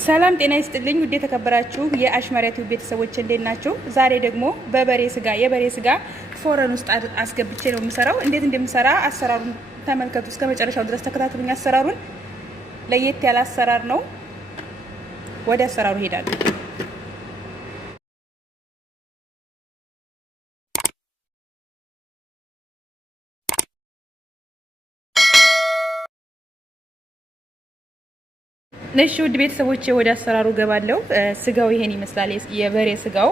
ሰላም ጤና ይስጥልኝ ውድ የተከበራችሁ የአሽማሪያ ቲዩብ ቤተሰቦች እንዴት ናችሁ? ዛሬ ደግሞ የበሬ ስጋ ፎረን ውስጥ አስገብቼ ነው የምሰራው። እንዴት እንደምሰራ አሰራሩን ተመልከቱ። እስከ መጨረሻው ድረስ ተከታተሉኝ። አሰራሩን ለየት ያለ አሰራር ነው። ወደ አሰራሩ ሄዳለሁ። እሺ ውድ ቤተሰቦቼ ወደ አሰራሩ ገባለሁ። ስጋው ይሄን ይመስላል፣ የበሬ ስጋው።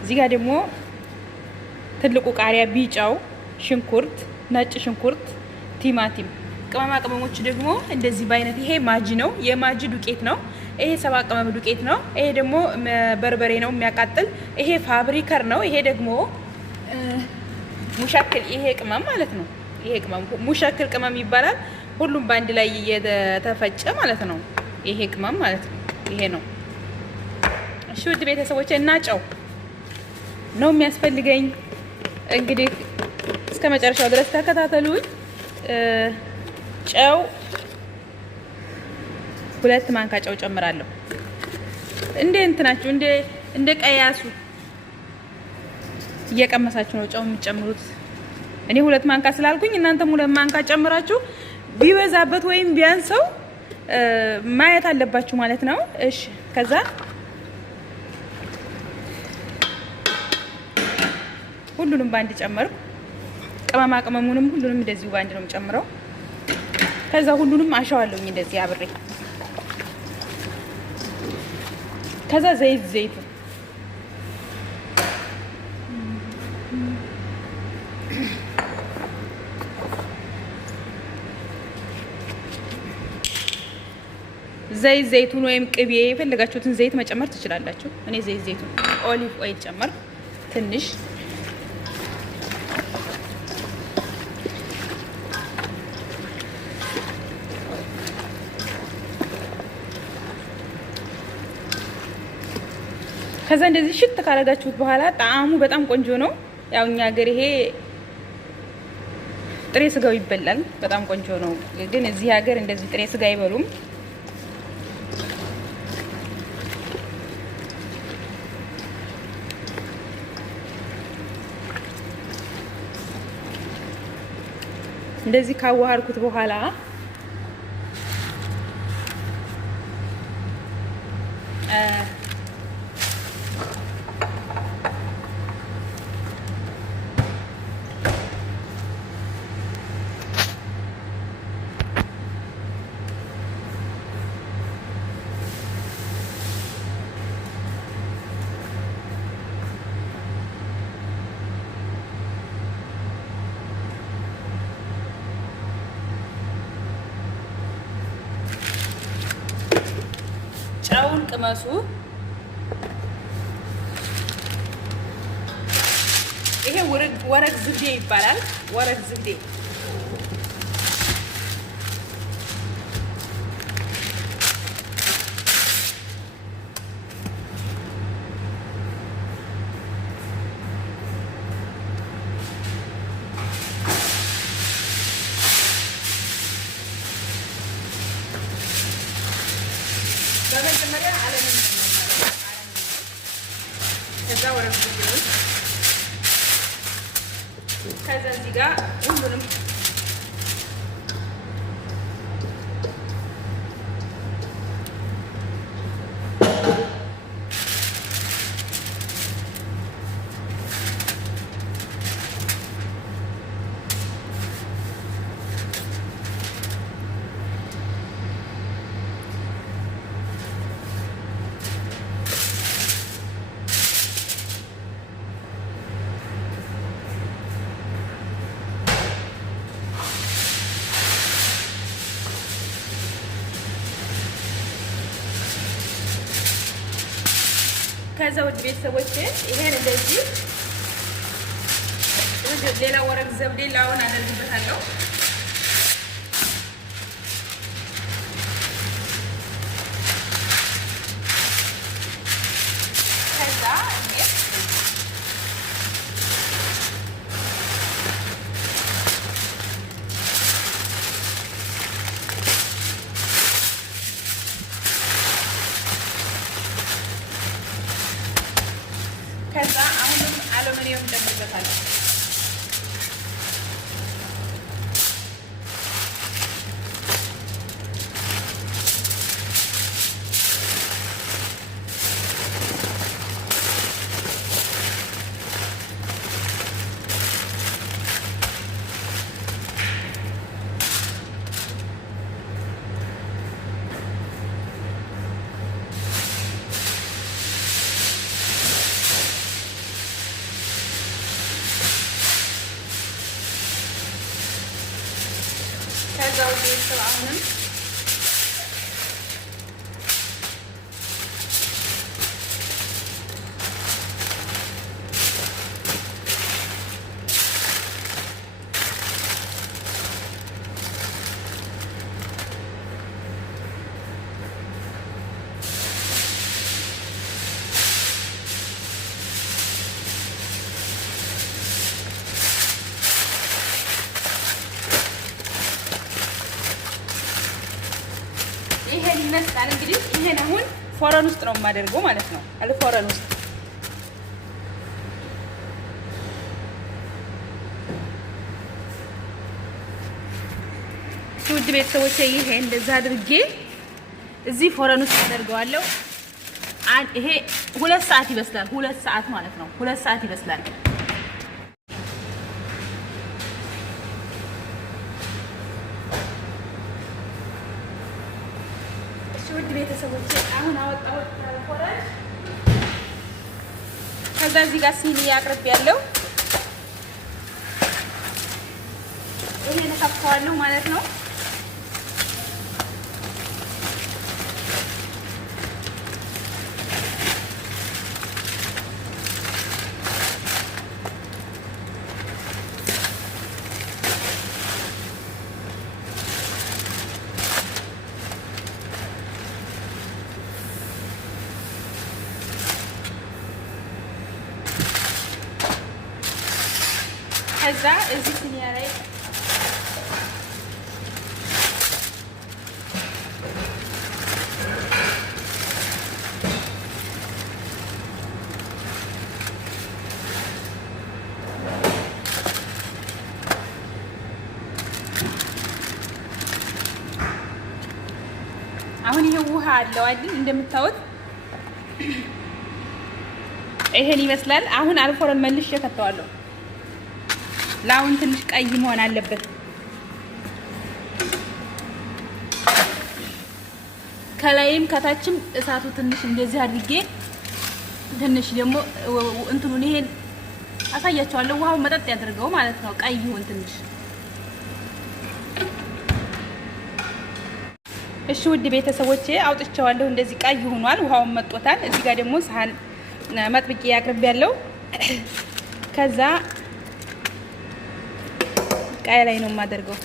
እዚህ ጋር ደግሞ ትልቁ ቃሪያ፣ ቢጫው ሽንኩርት፣ ነጭ ሽንኩርት፣ ቲማቲም፣ ቅመማ ቅመሞች ደግሞ እንደዚህ በአይነት። ይሄ ማጂ ነው፣ የማጂ ዱቄት ነው። ይሄ 7 ቅመም ዱቄት ነው። ይሄ ደግሞ በርበሬ ነው የሚያቃጥል። ይሄ ፋብሪከር ነው። ይሄ ደግሞ ሙሻክል፣ ይሄ ቅመም ማለት ነው። ይሄ ቅመም ሙሻክል ቅመም ይባላል። ሁሉም በአንድ ላይ የተፈጨ ማለት ነው። ይሄ ቅመም ማለት ነው። ይሄ ነው። እሺ ውድ ቤተሰቦቼ እና ጨው ነው የሚያስፈልገኝ። እንግዲህ እስከ መጨረሻው ድረስ ተከታተሉኝ። ጨው 2 ማንካ ጨው ጨምራለሁ። እንደ እንትናችሁ እንደ ቀያሱ እየቀመሳችሁ ነው ጨው የምትጨምሩት። እኔ 2 ማንካ ስላልኩኝ እናንተም 2 ማንካ ጨምራችሁ ቢበዛበት ወይም ቢያንሰው ማየት አለባችሁ ማለት ነው። እሺ ከዛ ሁሉንም ባንድ ጨመርኩ። ቅመማ ቅመሙንም ሁሉንም እንደዚሁ ባንድ ነው የምጨምረው። ከዛ ሁሉንም አሻዋለሁኝ እንደዚህ አብሬ። ከዛ ዘይቱ ዘይቱን ወይም ቅቤ የፈለጋችሁትን ዘይት መጨመር ትችላላችሁ። እኔ ዘይቱን ኦሊቭ ኦይል ጨመር ትንሽ። ከዛ እንደዚህ ሽት ካረጋችሁት በኋላ ጣዕሙ በጣም ቆንጆ ነው። ያው እኛ ሀገር ይሄ ጥሬ ስጋው ይበላል፣ በጣም ቆንጆ ነው። ግን እዚህ ሀገር እንደዚህ ጥሬ ስጋ አይበሉም። እንደዚህ ካዋሃድኩት በኋላ ጨውን ቅመሱ። ይሄ ወረቅ ዝብዴ ይባላል። ወረቅ ዝብዴ በመጀመሪያ አለምን ነው። ከዛ ወረቅ ዝብዴውን ከዛ እዚህ ጋር ሁሉንም ከዛ ውድ ቤተሰቦቼ ይሄን እንደዚህ ሌላ ወረቅ ዘብዴ ላውን አደርግበታለሁ። ከዛ ቅቤውን ጨምርበታለሁ። ከዛው ቤተሰብ አሁንም ይሄን ይመስላል። እንግዲህ ይሄን አሁን ፎረን ውስጥ ነው የማደርገው ማለት ነው። አለ ፎረን ውስጥ ውድ ቤተሰቦቼ ይሄ እንደዛ አድርጌ እዚህ ፎረን ውስጥ አደርገዋለሁ። ይሄ 2 ሰዓት ይበስላል። 2 ሰዓት ማለት ነው። 2 ሰዓት ይበስላል። ውድ ቤተሰቦቼ አሁን አወጣሁት ፎረን። ከዛ እዚህ ጋር ሲኒ አቅርቤያለሁ። ይሄን ከፍተዋለሁ ማለት ነው። ከዛ እዚህ ሲኒያ ላይ አሁን ይሄ ውሃ አለው አይደል? እንደምታዩት ይሄን ይመስላል። አሁን አልፎረን መልሼ ከተዋለሁ። ላውን ትንሽ ቀይ መሆን አለበት። ከላይም ከታችም እሳቱ ትንሽ እንደዚህ አድርጌ ትንሽ ደግሞ እንትኑን ይሄን አሳያቸዋለሁ። ውሃው መጠጥ ያድርገው ማለት ነው። ቀይ ይሁን ትንሽ። እሺ ውድ ቤተሰቦቼ አውጥቼዋለሁ። እንደዚህ ቀይ ሆኗል። ውሃውን መጥቶታል። እዚህ ጋር ደግሞ ሳህን መጥብቄ ያቅርቤያለሁ። ከዛ ቃይ ላይ ነው የማደርገው።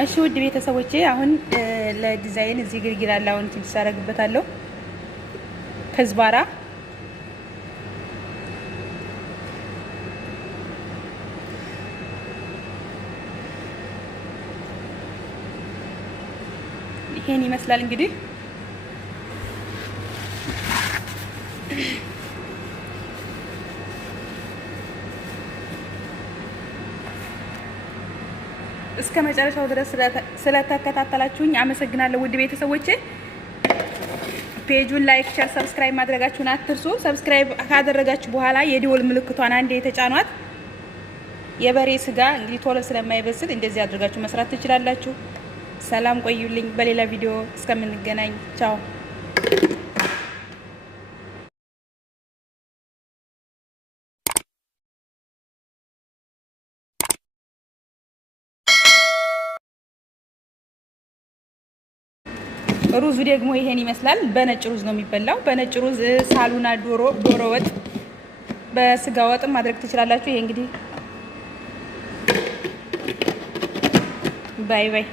እሺ ውድ ቤተሰቦቼ አሁን ለዲዛይን እዚህ ግርግር አላውን ትንሽ አደርግበታለሁ። ከዝባራ ይሄን ይመስላል እንግዲህ። እስከ መጨረሻው ድረስ ስለተከታተላችሁኝ አመሰግናለሁ ውድ ቤተሰቦቼ። ፔጁን ላይክ፣ ሼር፣ ሰብስክራይብ ማድረጋችሁን አትርሱ። ሰብስክራይብ ካደረጋችሁ በኋላ የደወል ምልክቷን አንዴ የተጫኗት የበሬ ስጋ እንግዲህ ቶሎ ስለማይበስል እንደዚህ አድርጋችሁ መስራት ትችላላችሁ። ሰላም ቆዩልኝ። በሌላ ቪዲዮ እስከምንገናኝ ቻው። ሩዙ ደግሞ ይሄን ይመስላል። በነጭ ሩዝ ነው የሚበላው። በነጭ ሩዝ ሳሉና ዶሮ ወጥ በስጋ ወጥም ማድረግ ትችላላችሁ። ይሄ እንግዲህ ባይ ባይ